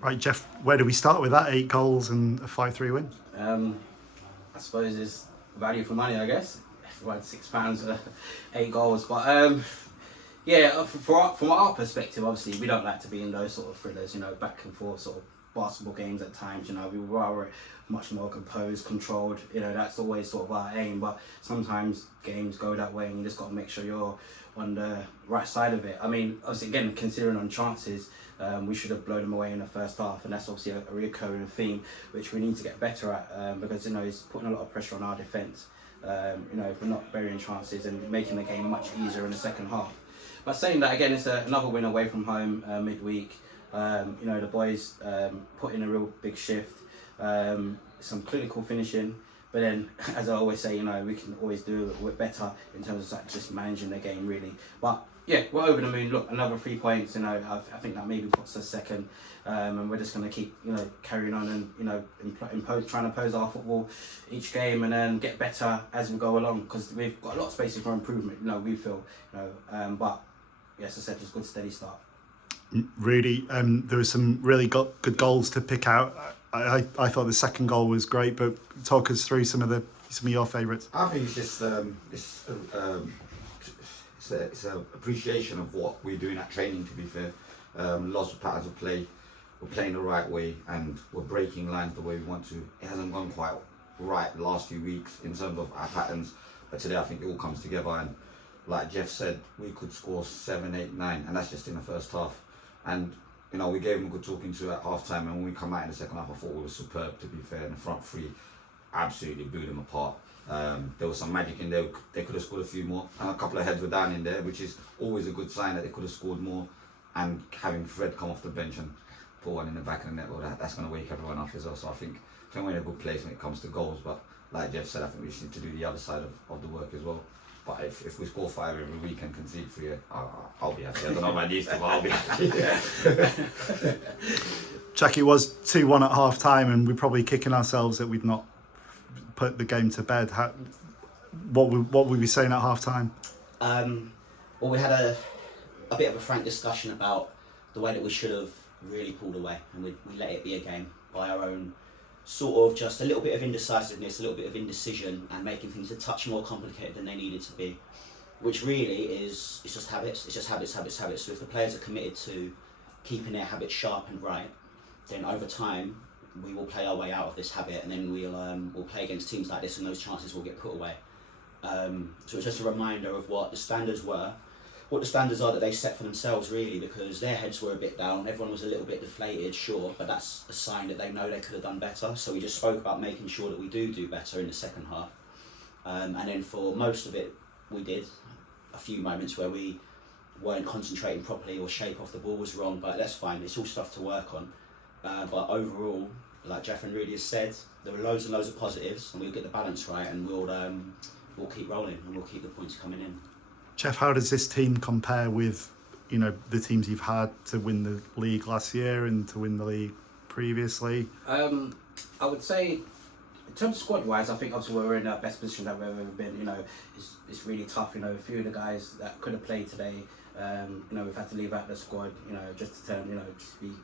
Right, Geoff, where do we start with that? 8 goals and a 5-3 win? I suppose it's value for money, I guess. Around £6, 8 goals. But yeah, from our perspective, obviously, we don't like to be in those sort of thrillers, back and forth sort of basketball games at times. We would rather much more composed, controlled. That's always sort of our aim. But sometimes games go that way, and you just got to make sure you're on the right side of it. I mean, obviously, again, considering on chances, we should have blown them away in the first half, and that's obviously a recurring theme which we need to get better at, because it's putting a lot of pressure on our defence. If we're not burying chances and making the game much easier in the second half. But saying that, again, it's another win away from home midweek. The boys put in a real big shift, some clinical finishing. But then, as I always say, we can always do it better in terms of just managing the game, really. But yeah, we're over the moon. Look, another 3 points. I think that maybe puts us second, and we're just going to keep, carrying on and trying to impose our football each game, and then get better as we go along, because we've got a lot of spaces for improvement. We feel, but yes, I said, just good steady start. Really, there were some really good goals to pick out. I thought the second goal was great, but talk us through some of your favourites. I think it's just it's an appreciation of what we're doing at training. To be fair, lots of patterns of play. We're playing the right way, and we're breaking lines the way we want to. It hasn't gone quite right the last few weeks in terms of our patterns, but today I think it all comes together. And like Geoff said, we could score 7, 8, 9, and that's just in the first half. And we gave them a good talking to at half time, and when we come out in the second half, I thought we were superb, to be fair. And the front three absolutely blew them apart. There was some magic in there. They could have scored a few more, and a couple of heads were down in there, which is always a good sign that they could have scored more. And having Fred come off the bench and put one in the back of the net, well, that's going to wake everyone up as well. So I think we're in a good place when it comes to goals. But like Geoff said, I think we just need to do the other side of the work as well. But if we score 5 every week and concede 3, I'll be happy. I don't know about these two, but I'll be happy. Jack, it was 2-1 at half time, and we're probably kicking ourselves that we'd not put the game to bed. What were we saying at half time? Well, we had a bit of a frank discussion about the way that we should have really pulled away, and we let it be a game by our own sort of just a little bit of indecisiveness, a little bit of indecision, and making things a touch more complicated than they needed to be, which really is just habits. It's just habits. So if the players are committed to keeping their habits sharp and right, then over time we will play our way out of this habit, and then we'll play against teams like this, and those chances will get put away. So it's just a reminder of what the standards were, what the standards are that they set for themselves, really, because their heads were a bit down, everyone was a little bit deflated, sure, but that's a sign that they know they could have done better. So we just spoke about making sure that we do better in the second half, and then for most of it we did. A few moments where we weren't concentrating properly, or shape of the ball was wrong, but that's fine, it's all stuff to work on. But overall, like Geoff and Rudy has said, there were loads and loads of positives, and we'll get the balance right, and we'll keep rolling, and we'll keep the points coming in. Geoff, how does this team compare with the teams you've had to win the league last year and to win the league previously? I would say, in terms of squad wise, I think obviously we're in the best position that we've ever been. It's really tough. A few of the guys that could have played today, we've had to leave out the squad. Just to turn, just be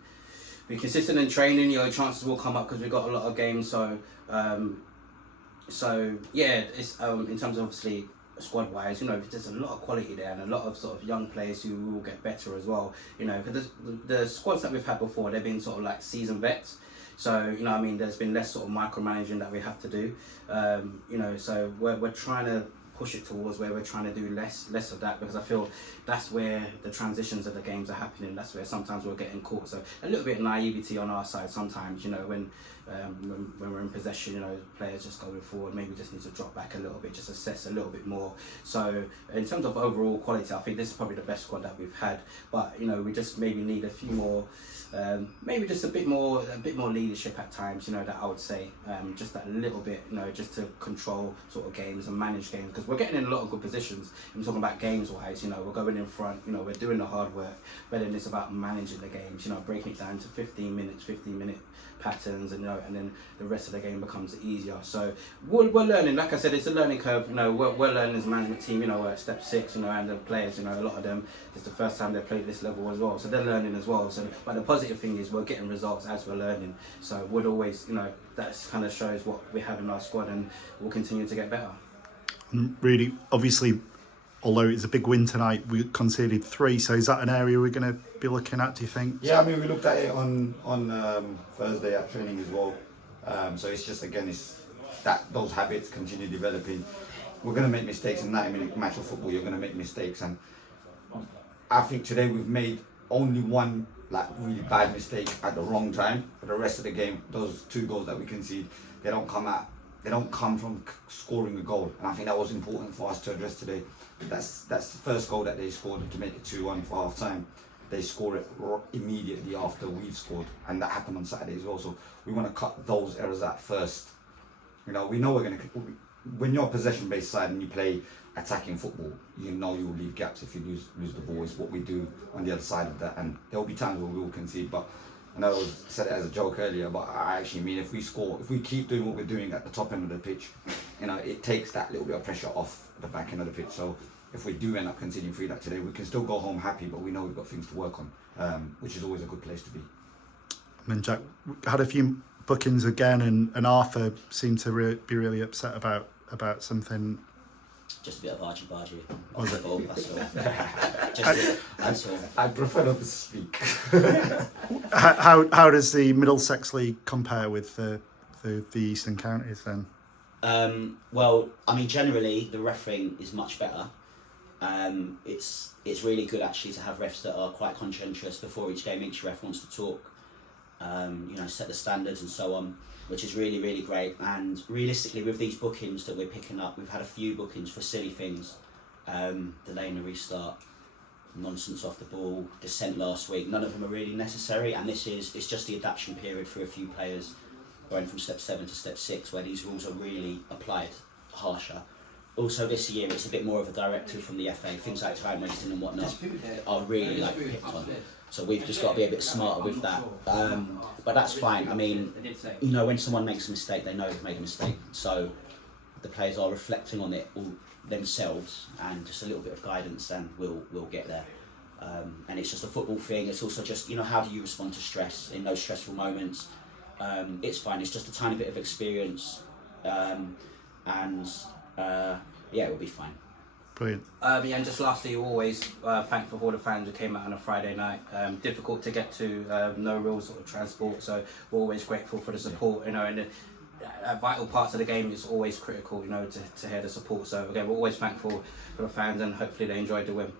consistent in training. Chances will come up because we've got a lot of games. So yeah, it's in terms of obviously squad wise, there's a lot of quality there, and a lot of sort of young players who will get better as well. Because the squads that we've had before, they've been sort of like seasoned vets. So there's been less sort of micromanaging that we have to do. So we're trying to push it towards where we're trying to do less of that, because I feel that's where the transitions of the games are happening. That's where sometimes we're getting caught. So a little bit of naivety on our side sometimes, when we're in possession, players just going forward, maybe just need to drop back a little bit, just assess a little bit more. So in terms of overall quality, I think this is probably the best squad that we've had. But we just maybe need a few more, maybe just a bit more leadership at times. That I would say, just that little bit, just to control sort of games and manage games, because we're getting in a lot of good positions. I'm talking about games wise, you know, we're going in front, you know, we're doing the hard work, but then it's about managing the games, you know, breaking it down to 15 minute patterns, and you know, and then the rest of the game becomes easier. So we're learning, like I said, it's a learning curve, you know, we're learning as a management team, you know, we're at step 6, you know, and the players, you know, a lot of them, it's the first time they played this level as well, so they're learning as well. So, but the positive thing is we're getting results as we're learning, so we'll always, you know, that kind of shows what we have in our squad, and we'll continue to get better. And really, obviously, although it's a big win tonight, we conceded 3. So is that an area we're going to be looking at, do you think? Yeah, I mean, we looked at it on Thursday at training as well. So it's just, again, it's that those habits continue developing. We're going to make mistakes in 90-minute match of football. You're going to make mistakes, and I think today we've made only one like really bad mistake at the wrong time. But the rest of the game, those 2 goals that we concede, they don't come from scoring a goal, and I think that was important for us to address today. That's the first goal that they scored to make it 2-1 for half time. They score it immediately after we've scored, and that happened on Saturday as well. So we want to cut those errors out first. You know, we know we're going to. When you're a possession-based side and you play attacking football, you know you will leave gaps if you lose the ball. It's what we do on the other side of that, and there will be times where we will concede. But I know I said it as a joke earlier, but I actually mean if we keep doing what we're doing at the top end of the pitch, you know, it takes that little bit of pressure off the back end of the pitch. So if we do end up conceding 3 like today, we can still go home happy, but we know we've got things to work on, which is always a good place to be. And then Jack had a few bookings again, and Arthur seemed to be really upset about something. Just a bit of argy-bargy Was off the it? ball, that's all. That's all. I prefer not to speak. How does the Middlesex League compare with the Eastern Counties then? Well, I mean, generally the refereeing is much better. It's really good actually to have refs that are quite conscientious before each game. Each ref wants to talk, you know, set the standards and so on, which is really, really great. And realistically, with these bookings that we're picking up, we've had a few bookings for silly things, delaying the restart, nonsense off the ball, dissent last week. None of them are really necessary, and it's just the adaptation period for a few players going from step 7 to step 6, where these rules are really applied harsher. Also this year it's a bit more of a directive from the FA. Things like time wasting and whatnot are really like picked on. So we've just got to be a bit smarter with that. But that's fine. I mean, you know, when someone makes a mistake, they know they've made a mistake. So the players are reflecting on it all themselves, and just a little bit of guidance, and we'll get there. And it's just a football thing. It's also just, you know, how do you respond to stress in those stressful moments? It's fine. It's just a tiny bit of experience, yeah, it'll be fine. Brilliant. Yeah, and just lastly, always thankful for all the fans who came out on a Friday night. Difficult to get to, no real sort of transport, so we're always grateful for the support, you know, and vital parts of the game is always critical, you know, to hear the support. So again, we're always thankful for the fans, and hopefully they enjoyed the win.